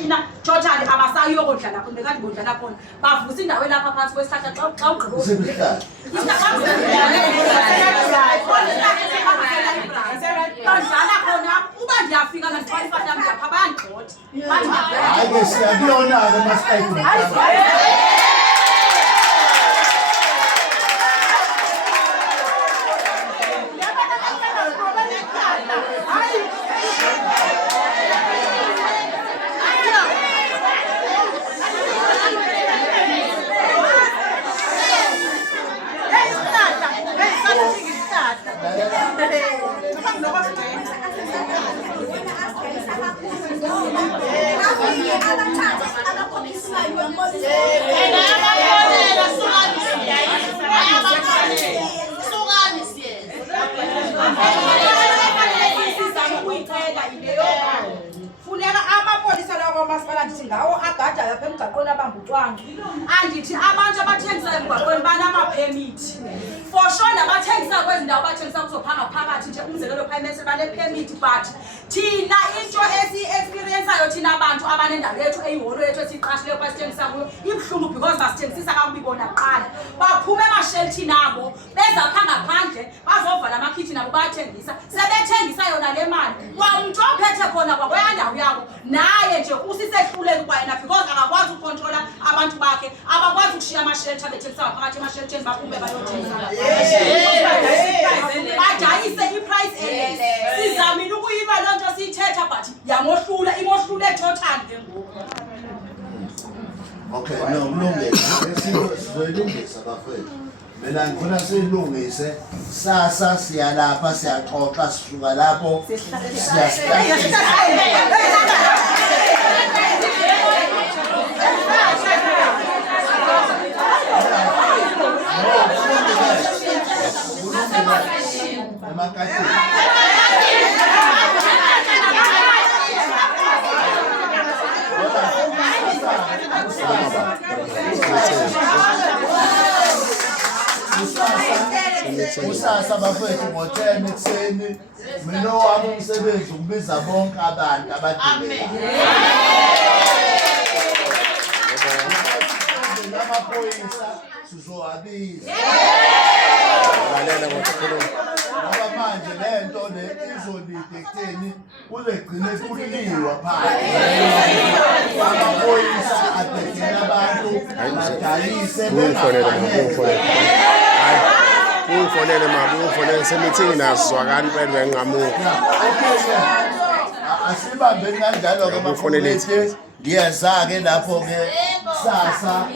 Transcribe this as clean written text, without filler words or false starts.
Ina totally abasayo kodlala khona bekade bodlala khona bavusa indawo lapha phansi kwesihlahla xa ugqibo badlala khona uba ndiyafika ngandithwala impahla yam ndiyapha bayandigxotha hayi ke siyakuyona-ke masayini funeka amapolisa lawo kwamasipala ndithi ngawo agada lapha emgaqweni abangucwanga andithi abantu abathengisayo emgaqweni banamaphemithi for sure nabathengisa kwezi ndawo bathengisa kuzophanga phakathi nje umzekelo phayimese banephemithi but thina into esi-experienceayo thina abantu abanendawo yethu eyiholo yethu esiyiqashileyo basithengisa kuyo ibuhlungu because basithengisisa kakubi bona kuqala baphume emashelthini abo bezapha ngaphandle bazovala amakhitshi nabo bayathengisa sebethengisa yona le mali kwamntu ophethe khona kwakweya ndawo yabo naye nje usisehluleki kwayena because akakwazi ukontrola abantu bakhe abakwazi ukushiya amasheltha bethengisa phakathi emasheltheni baphume bayothengisa badayise iprice sizamile ukuyiba loo nto siyithetha but yamohlula imohlule total ke ngoku okay no kulungile sizoyilungisa bafethu mina ngifuna siyilungise sasa siyalapha siyaxoxa sisuka lapho Usasa bafethu ngo-10 ekuseni mina owami umsebenzi ukubiza bonke abantu abadibene amaphoyisa sizowabiza ngoba manje le nto le izolide ekutheni kuzegcine kuliwa phansi amaphoyisa adedela abantu badayise Ufonele mama, ufonele semithini nasizwakani phela ngamuka. Asibambeni kanjalo ke bafonele ngiyeza ke lapho ke sasa